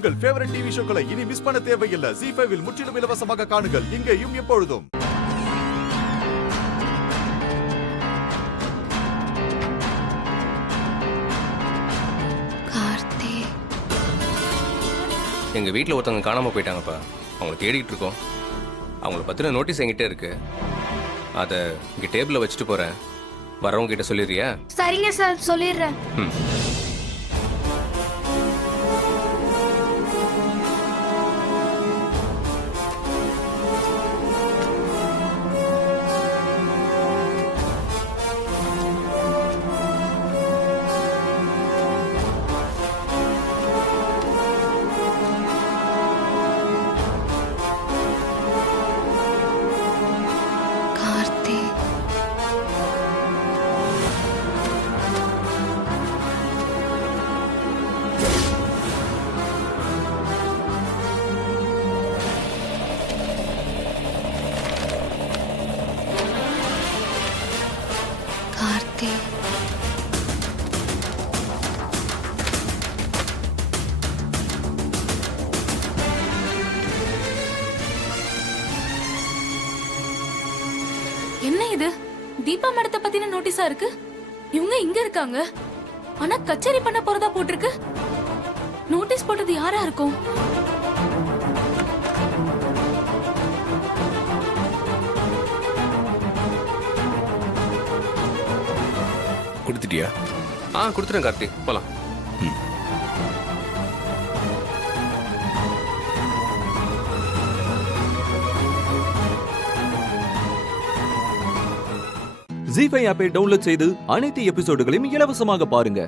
உங்கள் favourite TV ஷோக்களை இனி miss பண்ண தேவையில்லை. ZEE5 இல் முற்றிலும் இலவசமாக காணுங்கள். இங்கேயும் எப்பொழுதும். எங்கள் வீட்டில் ஒருத்தவங்க காணாமல் போயிட்டாங்கப்பா. அவங்கள தேடிக்கிட்டு இருக்கோம். அவங்கள பற்றின நோட்டீஸ் என்கிட்ட இருக்கு. அதை இங்கே டேபிளில் வச்சுட்டு போகிறேன். வரவங்க கிட்ட சொல்லிடுறியா? சரிங்க சார், சொல்லிடுறேன். ம். என்ன இது? தீபா மேடத்தை பத்தின நோட்டீஸா இருக்கு. இவங்க இங்க இருக்காங்க, ஆனா கச்சேரி பண்ண போறதா போட்டிருக்கு. நோட்டீஸ் போட்டது யாரா இருக்கும்? கொடுத்துட்டியா? கொடுத்துட்டேன் கார்த்தி, போலாம். ZEE5 ஆப்பை டவுன்லோட் செய்து அனைத்து எபிசோடுகளையும் இலவசமாக பாருங்க.